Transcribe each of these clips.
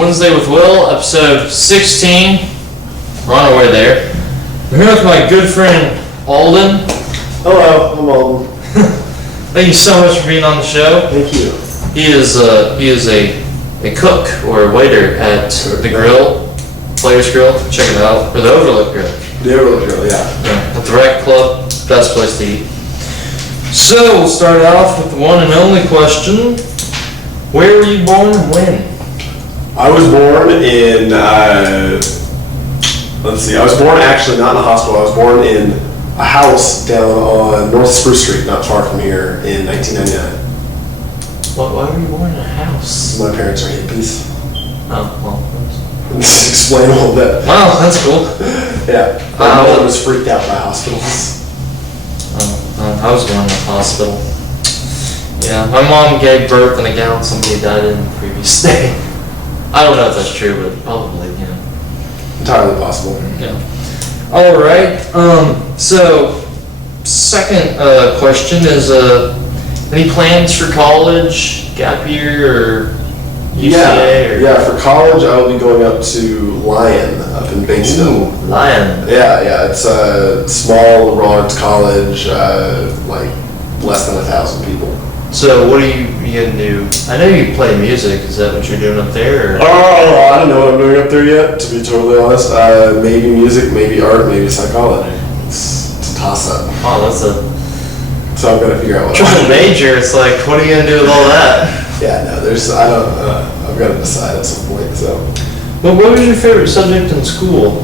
Wednesday with Will, episode 16. We're on our way there. We're here with my good friend Aldon. Hello, I'm Aldon. Thank you so much for being on the show. Thank you. He is a cook or a waiter at the grill, Players Grill. Check it out. Or the Overlook Grill. The Overlook Grill, yeah. At the Rec Club, best place to eat. So we'll start off with the one and only question. Where were you born and when? I was born in, I was born actually not in a hospital. I was born in a house down on North Spruce Street, not far from here, in 1999. Why were you born in a house? My parents are hippies. Oh, well. Just explain a little bit. Wow, that's cool. Yeah. My mother was freaked out by hospitals. I was born in a hospital. Yeah, my mom gave birth in a gown somebody died in the previous day. I don't know if that's true, but probably, Entirely possible. Yeah. All right. So, second question is, any plans for college, gap year, or UCA? Yeah, for college I will be going up to Lyon up in Batesville. Ooh, Lyon. Yeah, it's a small liberal arts college, like less than 1,000 people. So what are you gonna do? I know you play music. Is that what you're doing up there? Or? Oh, I don't know what I'm doing up there yet, to be totally honest. Maybe music, maybe art, maybe psychology. It's a toss-up. Oh, that's a So I'm gonna figure out what triple major. It's like, what are you gonna do with all that? Yeah, no, I've got to decide at some point, so. Well, what was your favorite subject in school?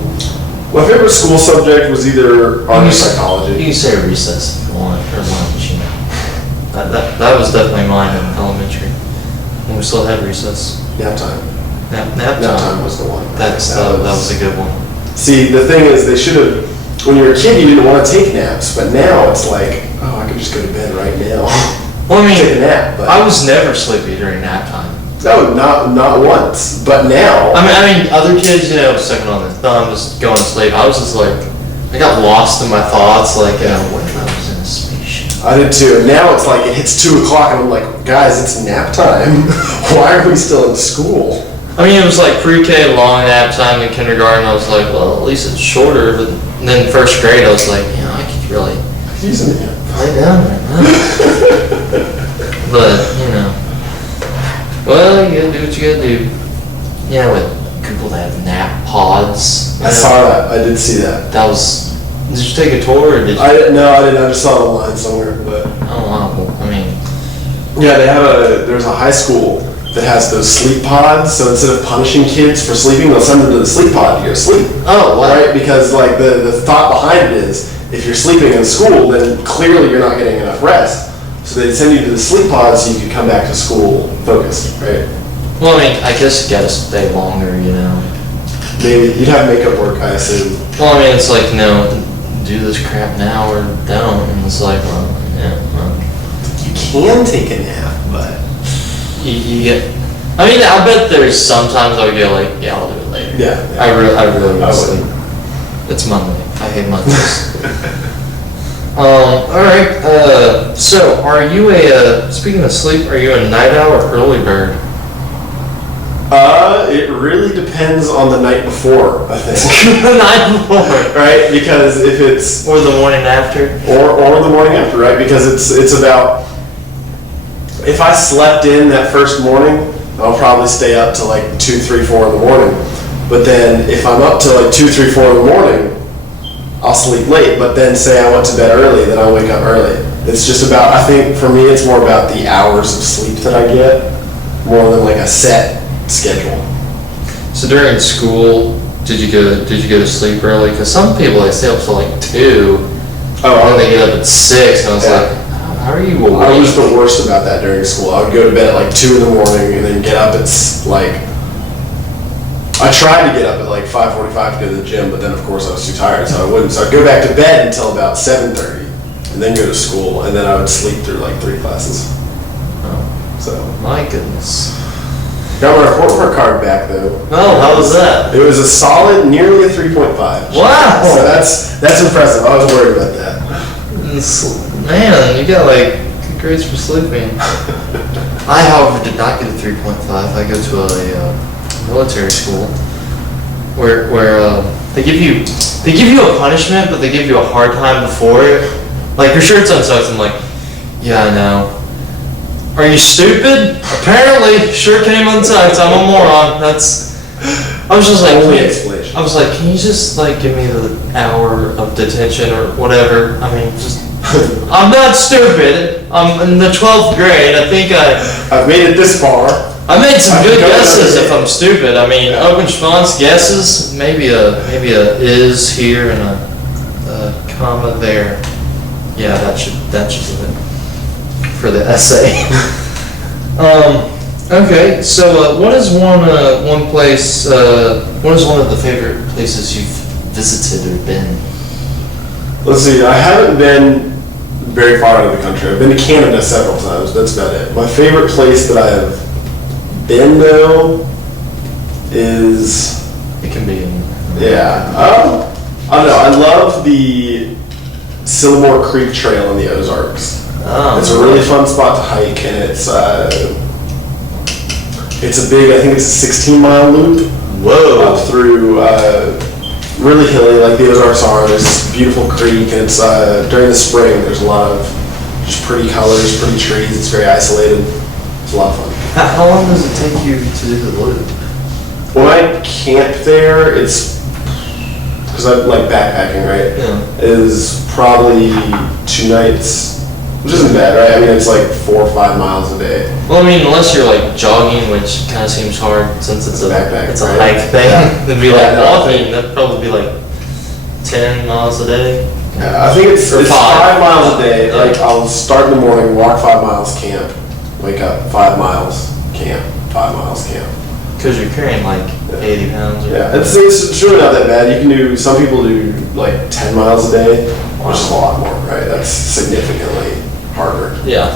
My favorite school subject was either art or You psychology. can say recess if you want, or lunch, That was definitely mine in elementary. When we still had recess. Nap time. Nap Nap time. time was the one. That was a good one. See, the thing is, they should have, when you were a kid, you didn't want to take naps, but now it's like, oh, I could just go to bed right now. Well, I mean, take a nap, but I was never sleepy during nap time. no, not once, but now. I mean, other kids, sucking on their thumb, just going to sleep. I was just like, I got lost in my thoughts, like, what if I was in a spaceship? I did too, and now it's like, it hits 2 o'clock, and I'm like, guys, it's nap time. Why are we still in school? I mean, it was like pre-K, long nap time. In kindergarten, I was like, well, at least it's shorter. But then first grade, I was like, I could really Use a nap. lay down right now. But, well, you gotta do what you gotta do. Yeah, with people that have nap pods. I saw that. I did see that. Did you take a tour or did you? No, I didn't. I just saw it online somewhere. But Oh, wow. Well, I mean, yeah, there's a high school that has those sleep pods. So instead of punishing kids for sleeping, they'll send them to the sleep pod to go to sleep. oh, wow. Right? Because like the thought behind it is, if you're sleeping in school, then clearly you're not getting enough rest. So they'd send you to the sleep pod so you could come back to school focused, right? Well, I mean, I guess you gotta stay longer, Maybe you'd have makeup work, I assume. Well, I mean, it's like, do this crap now or don't. And it's like, well. You can take a nap, but You get. I mean, I bet there's sometimes I'll go like, yeah, I'll do it later. yeah. I really want to would. sleep. It's Monday. I hate Mondays. All right. So, are you speaking of sleep, are you a night owl or early bird? It really depends on the night before, I think. The night before, Right? Because if it's or the morning after. or the morning after, right? Because it's about, if I slept in that first morning, I'll probably stay up till like 2, 3, 4 in the morning. But then if I'm up till like 2, 3, 4 in the morning, I'll sleep late. But then say I went to bed early, then I'll wake up early. It's just about, I think for me, it's more about the hours of sleep that I get, more than like a set schedule. So during school, did you go to sleep early? Because some people they stay up till like 2, and then they get up at 6, and I was like, how are you awake? I was the worst about that during school. I would go to bed at like 2 in the morning and then get up at like, I tried to get up at like 5:45 to go to the gym, but then of course I was too tired, so I wouldn't. So I'd go back to bed until about 7:30 and then go to school, and then I would sleep through like 3 classes. Oh, So my goodness. got my report card back though. Oh, how was that? It was a solid, nearly a 3.5. Wow. So that's impressive. I was worried about that. Man, you got like good grades for sleeping. I, however, did not get a 3.5. I go to a military school, where they give you a punishment, but they give you a hard time before it. Like, your shirt's untucked. I'm like, yeah, I know. Are you stupid? Apparently, shirt came untucked. I'm a moron. I was just like, Only explanation. I was like, can you just like give me the hour of detention or whatever? I mean, just. I'm not stupid. I'm in the 12th grade. I think I've made it this far. I made some I good can go guesses another if day. I'm stupid. I mean, open response guesses, maybe a is here and a comma there. Yeah, that should do it for the essay. Okay, so what is one place? What is one of the favorite places you've visited or been? Let's see, I haven't been very far out of the country. I've been to Canada several times. That's about it. My favorite place that I have been, though, is... It can be in... Yeah. I don't know. I love the Sylamore Creek Trail in the Ozarks. Oh, It's a really fun spot to hike, and it's a big, I think it's a 16-mile loop Whoa. up through really hilly, like the Ozarks are. There's this beautiful creek, and it's during the spring. There's a lot of just pretty colors, pretty trees. It's very isolated. It's a lot of fun. How long does it take you to do the loop? When I camp there, it's because I like backpacking, right? Yeah. Is probably 2 nights, which isn't bad, right? I mean, it's like 4 or 5 miles a day. Well, I mean, unless you're like jogging, which kind of seems hard since it's a Backpack, it's a right? hike thing. Yeah. It'd be Yeah, like no. walking. That'd probably be like 10 miles a day. I think it's Or 5 miles a day. Yeah. Like, I'll start in the morning, walk 5 miles, camp, wake up, 5 miles, camp, 5 miles, camp. Because you're carrying like 80 pounds. Or Yeah, it's really not that bad. You can do, some people do like 10 miles a day, which is a lot more, right? That's significantly harder. Yeah.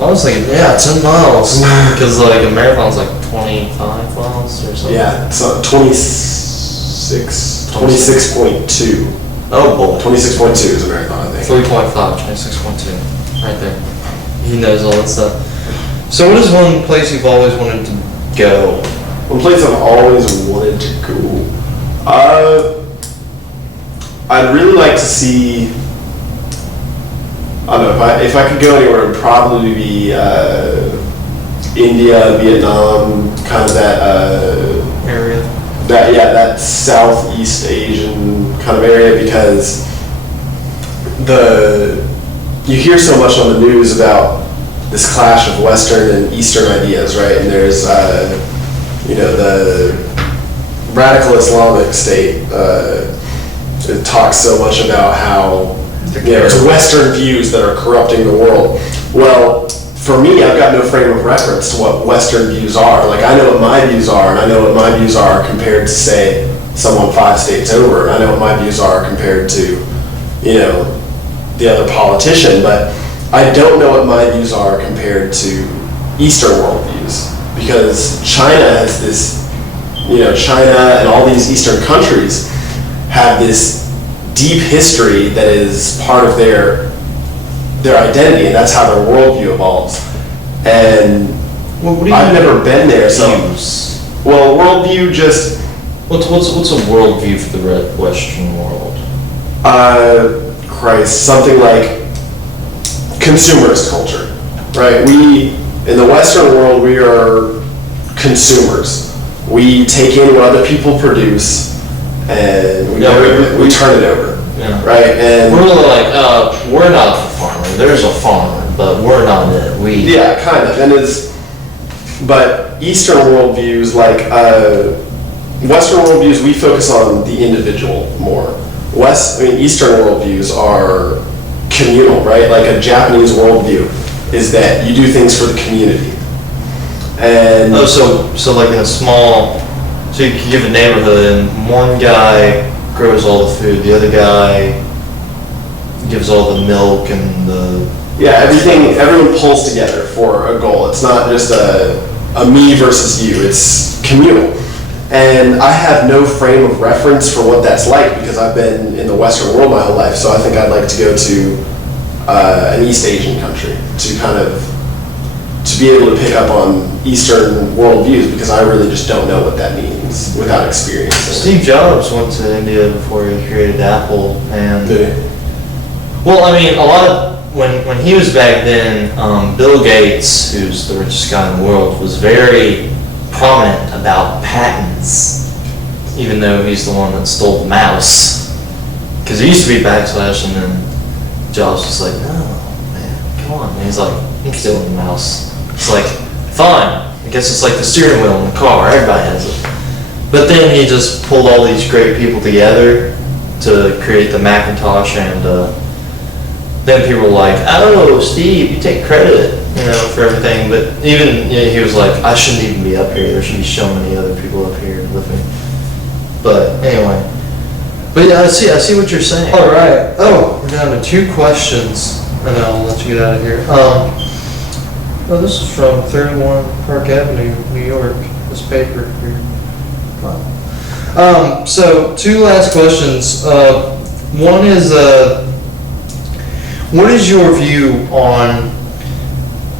I was thinking, yeah, 10 miles. Because like a marathon's like 25 miles or something. Yeah, it's 26.2. Oh boy. 26.2 is a marathon, I think. 3.5, 26.2. Right there. He knows all that stuff. So what is one place you've always wanted to go? One place I've always wanted to go. I'd really like to see. I don't know, if I could go anywhere, it would probably be India, Vietnam, kind of that Area? that Southeast Asian kind of area, because you hear so much on the news about this clash of Western and Eastern ideas, right? And there's the radical Islamic State. It talks so much about how it's Western views that are corrupting the world. Well, for me, I've got no frame of reference to what Western views are. Like, I know what my views are, and I know what my views are compared to, say, someone 5 states over, and I know what my views are compared to, the other politician, but I don't know what my views are compared to Eastern worldviews, because China has this, China and all these Eastern countries have this deep history that is part of their identity, and that's how their worldview evolves. And What do you I've mean never been there, so views? well, worldview just What's a worldview for the Western world? something like consumerist culture, right? We in the Western world, we are consumers. We take in what other people produce, and we turn it over, Yeah. right? And We're like, we're not the farmer. There's a farmer, but we're not it. yeah, kind of. And but Eastern worldviews, like Western worldviews, we focus on the individual more. Eastern worldviews are communal, right? Like a Japanese worldview is that you do things for the community. And so like in a small, so you can give a neighborhood, and one guy grows all the food, the other guy gives all the milk and the everyone pulls together for a goal. It's not just a me versus you, it's communal. And I have no frame of reference for what that's like, because I've been in the Western world my whole life, so I think I'd like to go to an East Asian country to kind of to be able to pick up on Eastern worldviews, because I really just don't know what that means without experience. Steve Jobs went to India before he created Apple, and well, I mean, a lot of when he was back then, Bill Gates, who's the richest guy in the world, was very prominent about patents, even though he's the one that stole the mouse. Because it used to be backslash, and then Jobs was like, no, man, come on. And he's like, I'm stealing the mouse. It's like, fine. I guess it's like the steering wheel in the car. Everybody has it. But then he just pulled all these great people together to create the Macintosh, and then people were like, oh, Steve, you take credit, for everything. But even he was like, I shouldn't even be up here. There should be so many other people up here with me. But anyway. But yeah, I see what you're saying. All right. Oh, we're down to 2 questions, and I'll let you get out of here. This is from 31 Park Avenue, New York. This paper here. Wow. So 2 last questions. One is, what is your view on?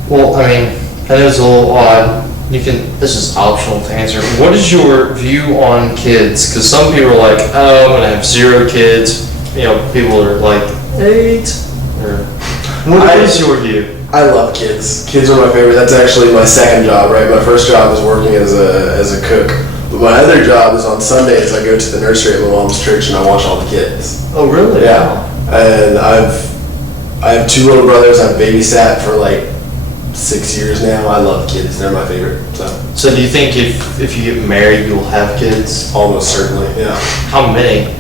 Well, I mean, I know it's a little odd. This is optional to answer. What is your view on kids? Because some people are like, oh, I'm gonna have 0 kids. People are like 8. Or what is your view? I love kids. Kids are my favorite. That's actually my second job, right? My first job is working as a cook. But my other job is on Sundays. I go to the nursery at my mom's church and I watch all the kids. Oh, really? Yeah. Wow. And I have 2 little brothers. I've babysat for like 6 years now. I love kids. They're my favorite. So do you think if you get married, you'll have kids? Almost certainly, yeah. How many?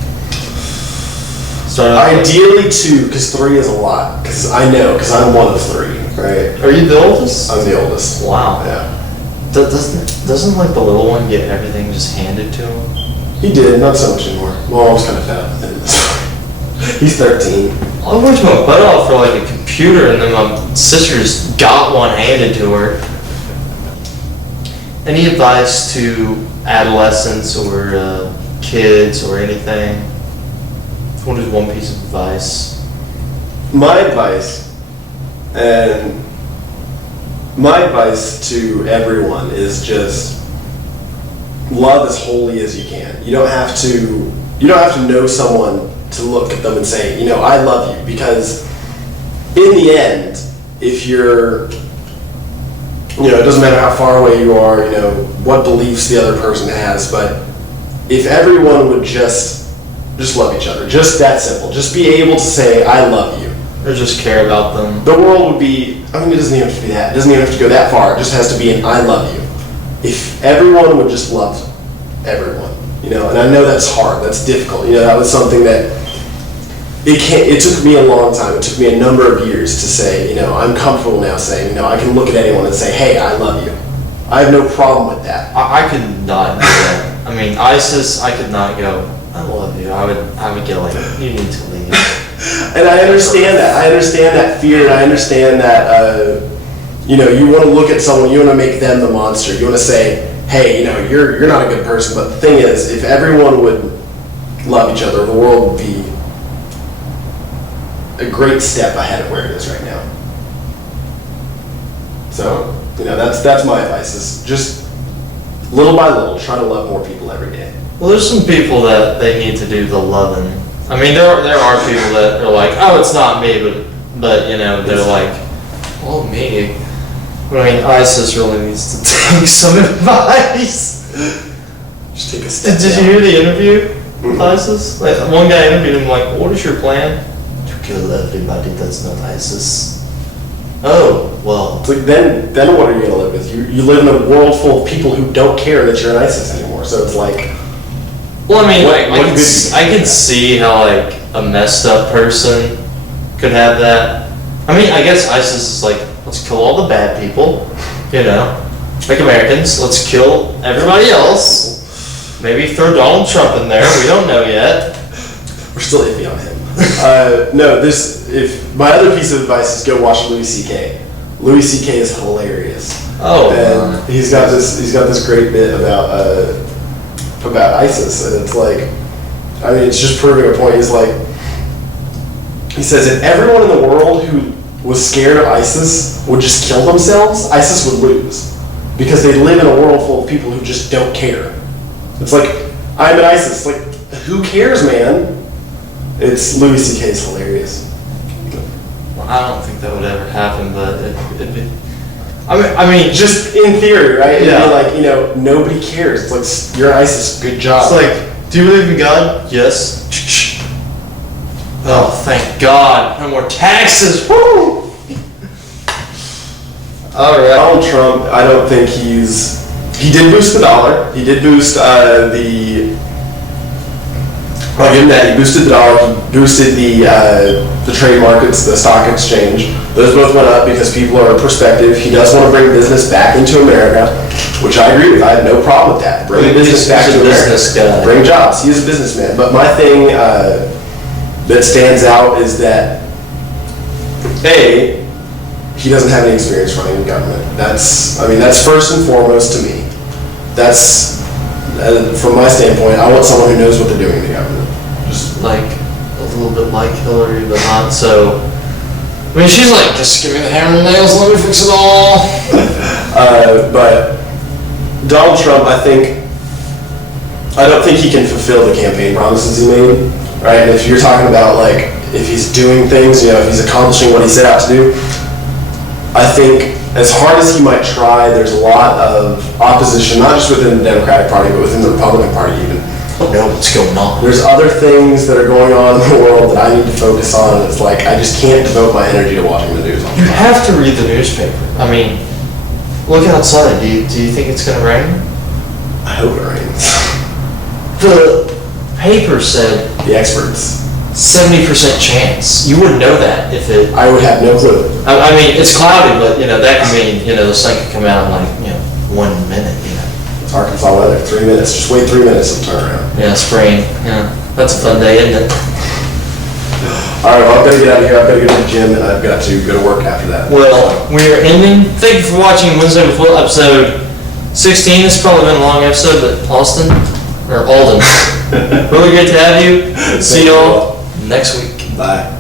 Ideally 2, because 3 is a lot. Because I'm one of 3, right? Are you the oldest? I'm the oldest. Wow. Yeah. Doesn't like the little one get everything just handed to him? He did, not so much anymore. My mom's kind of fat with him. He's 13. I worked my butt off for like a computer, and then my sister's got one handed to her. Any advice to adolescents or kids or anything? What is one piece of advice? My advice to everyone is just love as wholly as you can. You don't have to know someone to look at them and say, I love you, because in the end, if you're, it doesn't matter how far away you are, what beliefs the other person has, but if everyone would just love each other, just that simple, just be able to say, I love you. Or just care about them. The world would be, it doesn't even have to be that. It doesn't even have to go that far. It just has to be an I love you. If everyone would just love everyone, and I know that's hard, that's difficult. That was something that it took me a long time. It took me a number of years to say, I'm comfortable now saying, I can look at anyone and say, hey, I love you. I have no problem with that. I could not do that. I mean, ISIS, I could not go, I love you. I would get like, you need to leave. And I understand that. I understand that fear, and I understand that, you want to look at someone, you want to make them the monster. You want to say, hey, you're not a good person. But the thing is, if everyone would love each other, the world would be a great step ahead of where it is right now. So, that's my advice, is just little by little, try to love more people every day. Well, there's some people that they need to do the loving. I mean, there are people that are like, oh, it's not me, but they're like, well, me. I mean, ISIS really needs to take some advice. Just take a step. Did you hear the interview with ISIS? Like, one guy interviewed him, like, what is your plan? To kill everybody that's not ISIS. Oh, well. It's like, then what are you going to live with? You live in a world full of people who don't care that you're an ISIS anymore. So it's like, well, I mean, I could see how like a messed up person could have that. I mean, I guess ISIS is like, let's kill all the bad people, like Americans. Let's kill everybody else. Maybe throw Donald Trump in there. We don't know yet. We're still iffy on him. No, if my other piece of advice is go watch Louis C.K. Louis C.K. is hilarious. Oh, and he's got this great bit about ISIS, and it's like, it's just proving a point. He's like, he says, if everyone in the world who was scared of ISIS would just kill themselves, ISIS would lose. Because they live in a world full of people who just don't care. It's like, I'm an ISIS. Like, who cares, man? It's Louis C.K.'s hilarious. Well, I don't think that would ever happen, but it'd be. I mean, just in theory, right? Yeah. It'd be like, nobody cares. It's like, you're an ISIS, good job. It's like, do you believe in God? Yes. Oh, thank God. No more taxes. Woo! All right. Donald Trump, I don't think he did boost the dollar. He did boost I'll give him that. He boosted the dollar. He boosted the trade markets, the stock exchange. Those both went up because people are perspective. He does want to bring business back into America, which I agree with. I have no problem with that. Bring business back to America. Guy. Bring jobs. He is a businessman. But my thing that stands out is that he doesn't have any experience running the government. That's first and foremost to me. That's from my standpoint. I want someone who knows what they're doing in the government. Just like a little bit like Hillary, but not so. I mean, she's like, just give me the hammer and nails, let me fix it all. But Donald Trump, I don't think he can fulfill the campaign promises he made. Right? And if you're talking about like if he's doing things, if he's accomplishing what he set out to do, I think as hard as he might try, there's a lot of opposition, not just within the Democratic Party, but within the Republican Party even. No, what's going on? There's other things that are going on in the world that I need to focus on, and it's like, I just can't devote my energy to watching the news all the You time. have to read the newspaper. I mean, look outside. Do you think it's going to rain? I hope it rains. The paper said The experts. 70% chance. You wouldn't know that if it. I would have no clue. I mean, it's cloudy, but that could mean the sun could come out in like 1 minute. It's Arkansas weather, 3 minutes. Just wait 3 minutes and turn around. Yeah, spring. Yeah, that's a fun day, isn't it? All right, well, I've got to get out of here. I've got to go to the gym, and I've got to go to work after that. Well, we're ending. Thank you for watching Wednesday with Will, episode 16. This has probably been a long episode, but Aldon, really great to have you. See y'all next week. Bye.